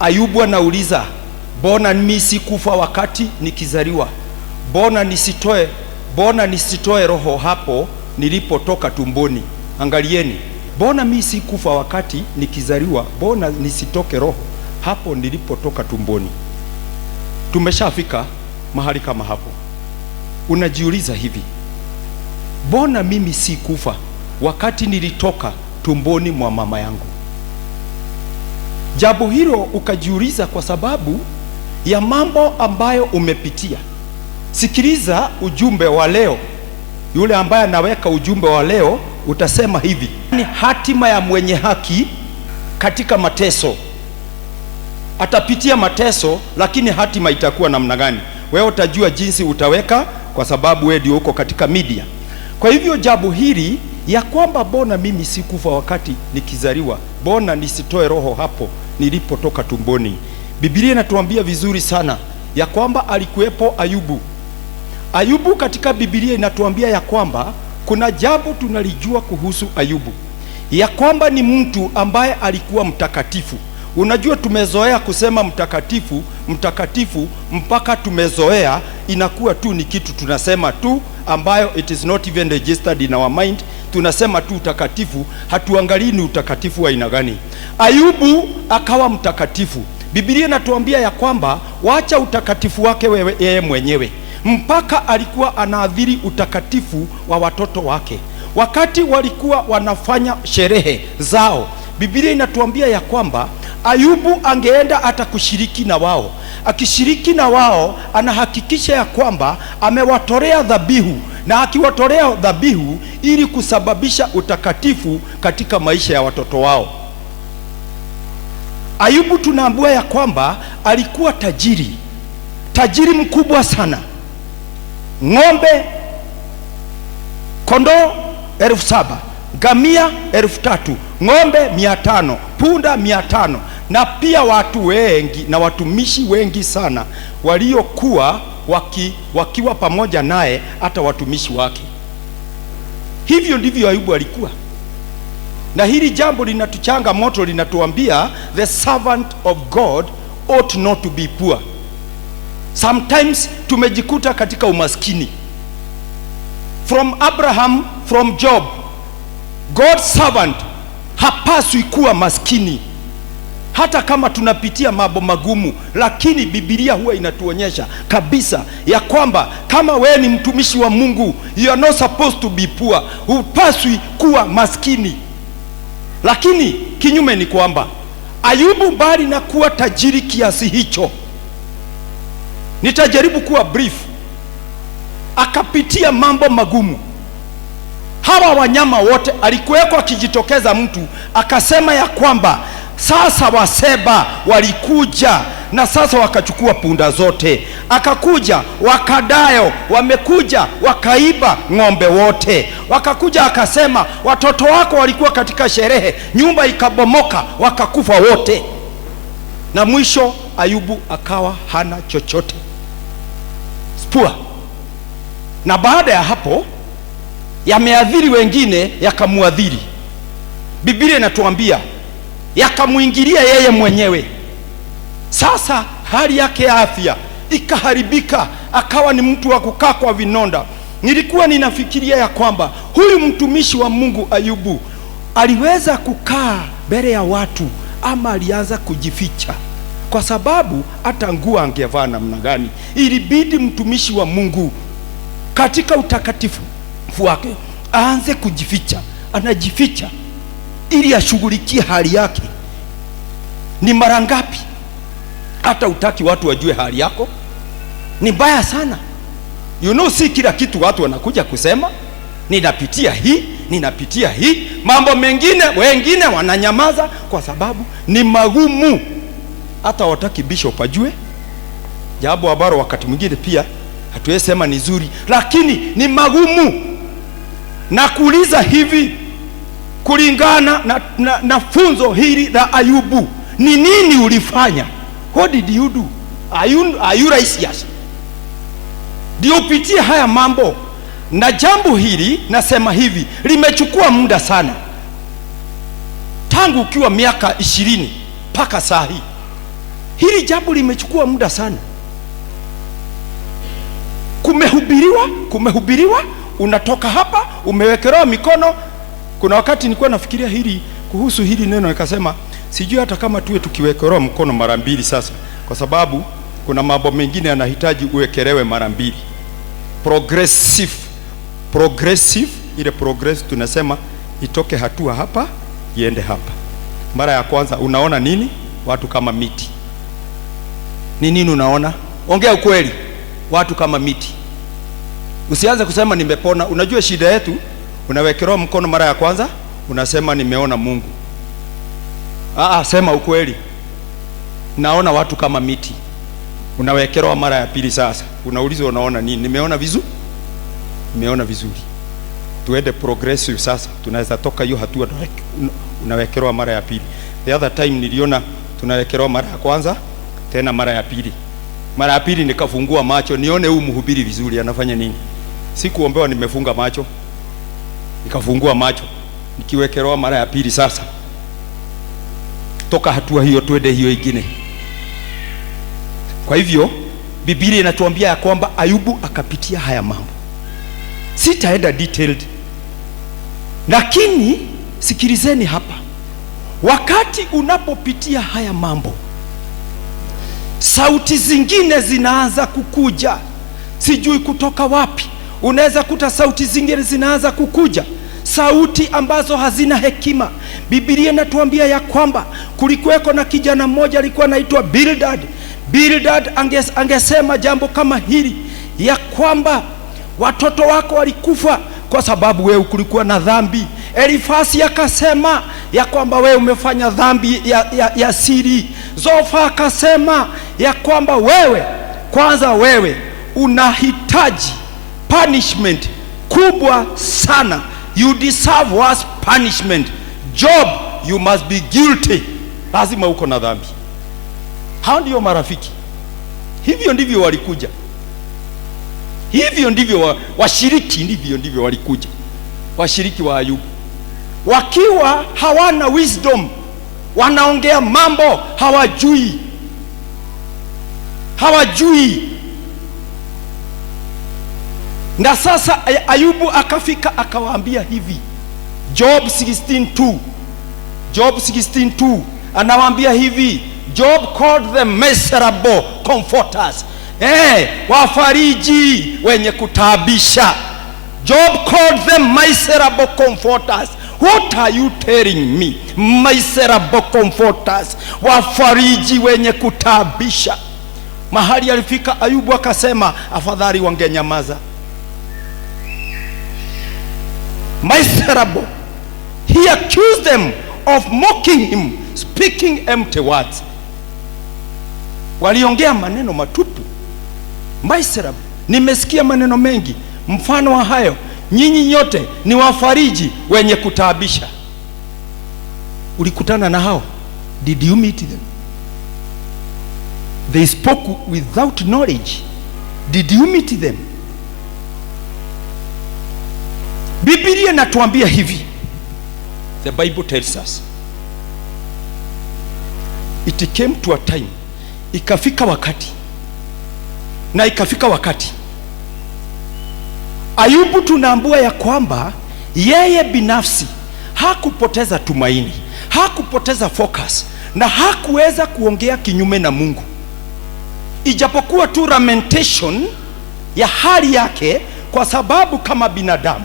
Ayubu anauliza, bona mimi sikufa wakati nikizaliwa? Bona nisitoe roho hapo nilipotoka tumboni? Angalieni, bona mimi sikufa wakati nikizaliwa, bona nisitoke roho hapo nilipotoka tumboni? Tumeshafika mahali kama hapo. Unajiuliza hivi, bona mimi sikufa wakati nilitoka tumboni mwa mama yangu? Jambo hilo ukajiuliza kwa sababu ya mambo ambayo umepitia. Sikiliza ujumbe wa leo. Yule ambaye anaweka ujumbe wa leo utasema hivi: ni hatima ya mwenye haki katika mateso. Atapitia mateso, lakini hatima itakuwa namna gani? Wewe utajua jinsi utaweka, kwa sababu wewe ndio uko katika media. Kwa hivyo jambo hili ya kwamba bona mimi sikufa wakati nikizaliwa, bona nisitoe roho hapo nilipotoka tumboni, Biblia inatuambia vizuri sana ya kwamba alikuwepo Ayubu. Ayubu katika Biblia inatuambia ya kwamba kuna jambo tunalijua kuhusu Ayubu, ya kwamba ni mtu ambaye alikuwa mtakatifu. Unajua, tumezoea kusema mtakatifu mtakatifu, mpaka tumezoea inakuwa tu ni kitu tunasema tu, ambayo it is not even registered in our mind. Tunasema tu utakatifu, hatuangalii ni utakatifu wa aina gani. Ayubu akawa mtakatifu. Biblia inatuambia ya kwamba wacha utakatifu wake yeye mwenyewe, mpaka alikuwa anaadhiri utakatifu wa watoto wake. Wakati walikuwa wanafanya sherehe zao, Biblia inatuambia ya kwamba Ayubu angeenda hata kushiriki na wao. Akishiriki na wao, anahakikisha ya kwamba amewatolea dhabihu, na akiwatolea dhabihu ili kusababisha utakatifu katika maisha ya watoto wao. Ayubu tunaambiwa ya kwamba alikuwa tajiri mkubwa sana. Ng'ombe, kondoo 7,000, ngamia 3,000, ng'ombe 500, punda 500, na pia watu wengi na watumishi wengi sana waliokuwa wakiwa pamoja naye, hata watumishi wake. Hivyo ndivyo Ayubu alikuwa. Na hili jambo linatuchanga moto, linatuambia the servant of God ought not to be poor. Sometimes tumejikuta katika umaskini. From Abraham, from Job, God's servant hapaswi kuwa maskini. Hata kama tunapitia mambo magumu, lakini Biblia huwa inatuonyesha kabisa ya kwamba kama wewe ni mtumishi wa Mungu, you are not supposed to be poor. Hupaswi kuwa maskini. Lakini kinyume ni kwamba Ayubu, bali na kuwa tajiri kiasi hicho, nitajaribu kuwa brief, akapitia mambo magumu. Hawa wanyama wote, alikuweko akijitokeza mtu akasema ya kwamba sasa Waseba walikuja na sasa wakachukua punda zote. Akakuja Wakadayo, wamekuja wakaiba ng'ombe wote. Wakakuja akasema watoto wako walikuwa katika sherehe, nyumba ikabomoka, wakakufa wote. Na mwisho Ayubu akawa hana chochote, spua. Na baada ya hapo yameadhiri wengine, yakamuadhiri. Biblia inatuambia yakamuingilia yeye mwenyewe. Sasa hali yake ya afya ikaharibika, akawa ni mtu wa kukaa kwa vinonda. Nilikuwa ninafikiria ya kwamba huyu mtumishi wa Mungu Ayubu aliweza kukaa mbele ya watu, ama alianza kujificha? Kwa sababu hata nguo angevaa namna gani, ilibidi mtumishi wa Mungu katika utakatifu wake aanze kujificha. Anajificha ili ashughulikie hali yake. Ni mara ngapi hata utaki watu wajue hali yako? Ni mbaya sana. You know, si kila kitu watu wanakuja kusema ninapitia hii. Mambo mengine wengine wananyamaza kwa sababu ni magumu. Hata wataki bishop ajue, jambo ambalo wakati mwingine pia hatuwezi sema ni nzuri, lakini ni magumu. Na kuuliza hivi, kulingana na funzo hili la Ayubu, ni nini ulifanya? What did you do? Are you righteous? Ndio upitie haya mambo. Na jambo hili nasema hivi, limechukua muda sana, tangu ukiwa miaka 20 mpaka saa hii. Hili jambo limechukua muda sana. Kumehubiriwa, unatoka hapa umewekelewa mikono. Kuna wakati nilikuwa nafikiria kuhusu hili neno, nikasema sijui hata kama tuwe tukiwekelewa mkono mara mbili sasa, kwa sababu kuna mambo mengine yanahitaji uwekelewe mara mbili. Progressive, ile progress tunasema itoke hatua hapa iende hapa. Mara ya kwanza unaona nini? Watu kama miti. Ni nini unaona? Ongea ukweli. Watu kama miti. Usianze kusema nimepona. Unajua shida yetu, unawekelewa mkono mara ya kwanza, unasema nimeona Mungu. Sema ukweli. Naona watu kama miti. Unawekelewa mara ya pili sasa. Unaulizwa unaona nini? Nimeona vizuri. Tuende progressive sasa. Tunaweza toka hiyo hatua, unawekelewa mara ya pili. The other time niliona tunawekelewa mara ya kwanza, tena mara ya pili. Mara ya pili nikafungua macho nione huyu mhubiri vizuri anafanya nini. Sikuombewa, nimefunga macho. Nikafungua macho. Nikiwekelewa mara ya pili sasa. Toka hatua hiyo tuende hiyo ingine. Kwa hivyo Biblia inatuambia ya kwamba Ayubu akapitia haya mambo. Sitaenda detailed, lakini sikilizeni hapa. Wakati unapopitia haya mambo, sauti zingine zinaanza kukuja, sijui kutoka wapi. Unaweza kuta sauti zingine zinaanza kukuja, sauti ambazo hazina hekima. Biblia inatuambia ya kwamba kulikuweko na kijana mmoja alikuwa anaitwa Bildad. Bildad angesema jambo kama hili, ya kwamba watoto wako walikufa kwa sababu wewe kulikuwa na dhambi. Elifasi akasema ya kwamba wewe umefanya dhambi ya siri. Zofa akasema ya kwamba wewe unahitaji punishment kubwa sana. You deserve worse punishment. Job, you must be guilty. Lazima uko na dhambi. Hao ndio marafiki. Hivyo ndivyo walikuja. Hivyo ndivyo washiriki, ndivyo walikuja. Washiriki wa Ayubu wakiwa hawana wisdom, wanaongea mambo hawajui. Na sasa Ayubu akafika akawaambia hivi, Job 16:2 anawaambia hivi, Job called them miserable comforters. Wafariji wenye kutaabisha. Job called them miserable comforters. What are you telling me? Miserable comforters, wafariji wenye kutaabisha. Mahali alifika Ayubu akasema afadhali wangenyamaza. Miserable. He accused them of mocking him, speaking empty words. Waliongea maneno matupu. Miserable. Nimesikia maneno mengi mfano wa hayo. Nyinyi nyote ni wafariji wenye kutaabisha. Ulikutana na hao? Did you meet them? They spoke without knowledge. Did you meet them? Biblia inatuambia hivi. The Bible tells us. It came to a time. Ikafika wakati. Ayubu tunaambua ya kwamba yeye binafsi hakupoteza tumaini, hakupoteza focus, na hakuweza kuongea kinyume na Mungu. Ijapokuwa tu lamentation ya hali yake, kwa sababu kama binadamu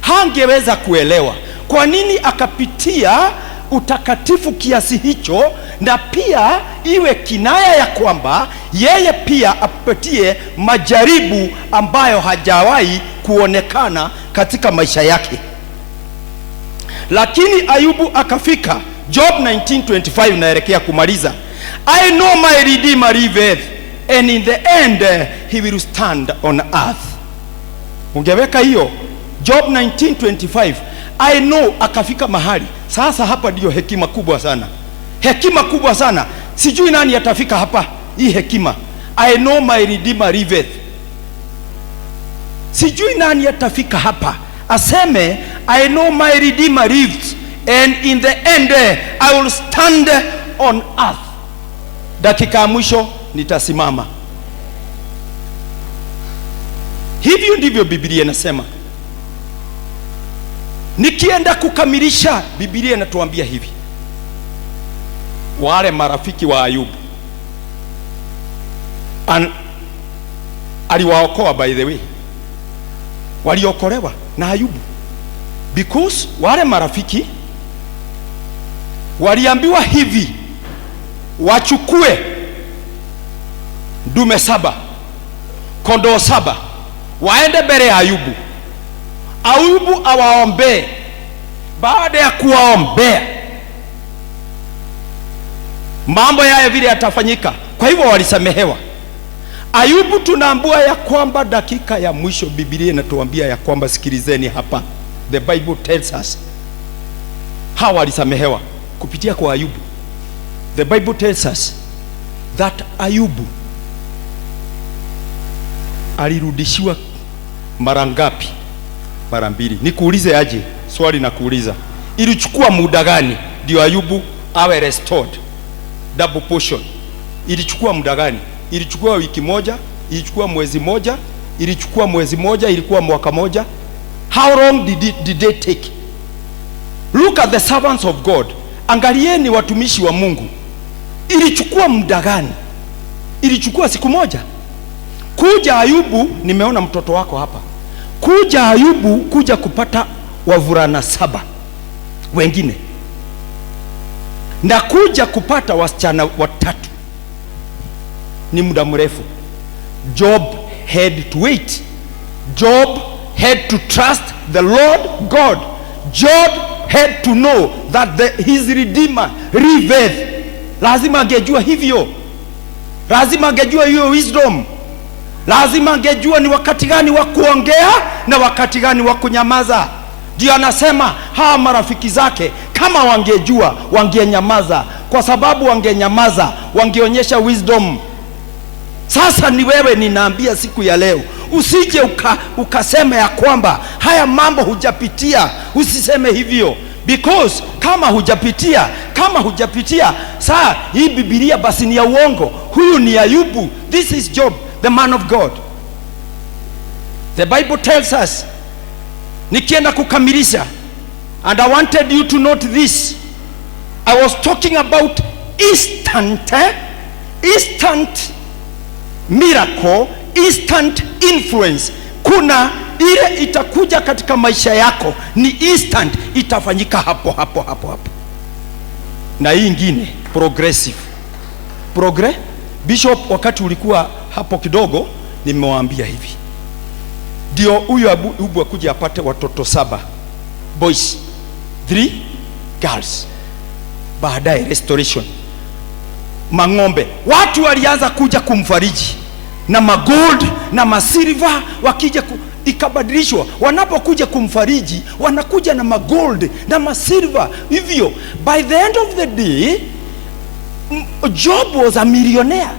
hangeweza kuelewa kwa nini akapitia utakatifu kiasi hicho, na pia iwe kinaya ya kwamba yeye pia apitie majaribu ambayo hajawahi kuonekana katika maisha yake. Lakini Ayubu akafika Job 19:25, naelekea kumaliza. I know my Redeemer liveth, and in the end he will stand on earth. Ungeweka hiyo Job 19:25. I know. Akafika mahali sasa. Hapa ndio hekima kubwa sana. Sijui nani atafika hapa hii hekima. I know my Redeemer liveth. Sijui nani atafika hapa aseme I know my Redeemer lives, and in the end I will stand on earth. dakika ya mwisho nitasimama. Hivyo ndivyo Biblia inasema. Nikienda kukamilisha, Biblia inatuambia hivi: wale marafiki wa Ayubu aliwaokoa. By the way, waliokolewa na Ayubu because wale marafiki waliambiwa hivi, wachukue dume 7, kondoo 7, waende mbele ya Ayubu. Ayubu awaombee. Baada ya kuwaombea, mambo yao vile yatafanyika. Kwa hivyo walisamehewa. Ayubu tunaambua ya kwamba dakika ya mwisho, Biblia inatuambia ya kwamba, sikilizeni hapa, the Bible tells us hawa walisamehewa kupitia kwa Ayubu. The Bible tells us that Ayubu alirudishiwa mara ngapi? Mara 2. Nikuulize aje swali na kuuliza, ilichukua muda gani ndio Ayubu awe restored double portion? Ilichukua muda gani? Ilichukua wiki moja? Ilichukua mwezi moja? Ilichukua mwezi moja? Ilikuwa mwaka moja? How long did they take? Look at the servants of God. Angalieni watumishi wa Mungu. Ilichukua muda gani? Ilichukua siku moja? Kuja Ayubu, nimeona mtoto wako hapa. Kuja Ayubu kuja kupata wavulana 7 wengine, na kuja kupata wasichana 3 ni muda mrefu. Job had to wait. Job had to trust the Lord God. Job had to know that his Redeemer liveth. Lazima angejua hivyo. Lazima angejua hiyo wisdom. Lazima angejua ni wakati gani wa kuongea na wakati gani wa kunyamaza. Ndio anasema hawa marafiki zake kama wangejua wangenyamaza, kwa sababu wangenyamaza wangeonyesha wisdom. Sasa ni wewe ninaambia siku ya leo, usije ukasema ya kwamba haya mambo hujapitia. Usiseme hivyo, because kama hujapitia saa hii Biblia basi ni ya uongo. Huyu ni Ayubu. This is Job, the man of God. The Bible tells us, nikienda kukamilisha, and I wanted you to note this, I was talking about instant miracle, instant influence. Kuna ile itakuja katika maisha yako, ni instant, itafanyika hapo. Na hii ingine progressive. Bishop, wakati ulikuwa hapo kidogo, nimewaambia hivi, ndio huyu Ayubu akuja apate watoto 7 boys, 3 girls. Baadaye restoration, mang'ombe. Watu walianza kuja kumfariji na magold na masilver, wakija ikabadilishwa. Wanapokuja kumfariji wanakuja na magold na masilver. Hivyo by the end of the day, Job was a millionaire.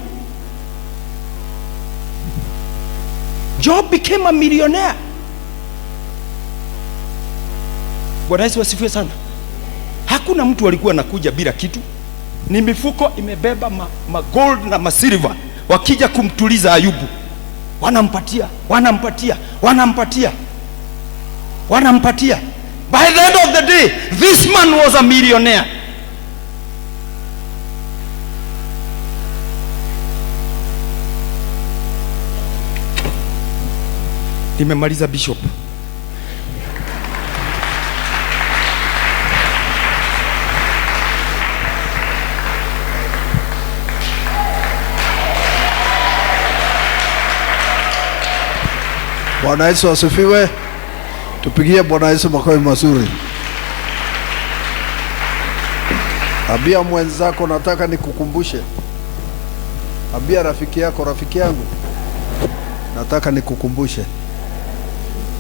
Job became a millionaire. Bwana Yesu asifiwe sana. Hakuna mtu alikuwa anakuja bila kitu. Ni mifuko imebeba magold na masilver. Wakija kumtuliza Ayubu, wanampatia. By the end of the day, this man was a millionaire. Nimemaliza Bishop. Bwana Yesu asifiwe. Tupigie Bwana Yesu makofi mazuri. Ambia mwenzako, nataka nikukumbushe. Ambia rafiki yako, rafiki yangu, nataka nikukumbushe,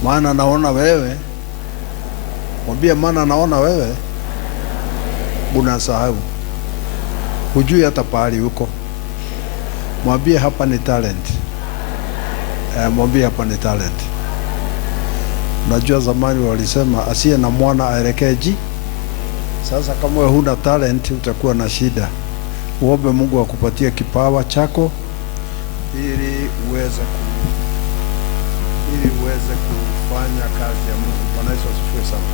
maana naona wewe. Mwambie, maana naona wewe unasahau, hujui hata pahali huko. Mwambie hapa ni talent. Mwambie hapa ni talent. Najua zamani walisema asiye na mwana aelekee ji. Sasa kama wewe huna talent utakuwa na shida. uombe Mungu akupatie kipawa chako ili uweze kufanya kazi ya Mungu. Bwana Yesu asifiwe sana.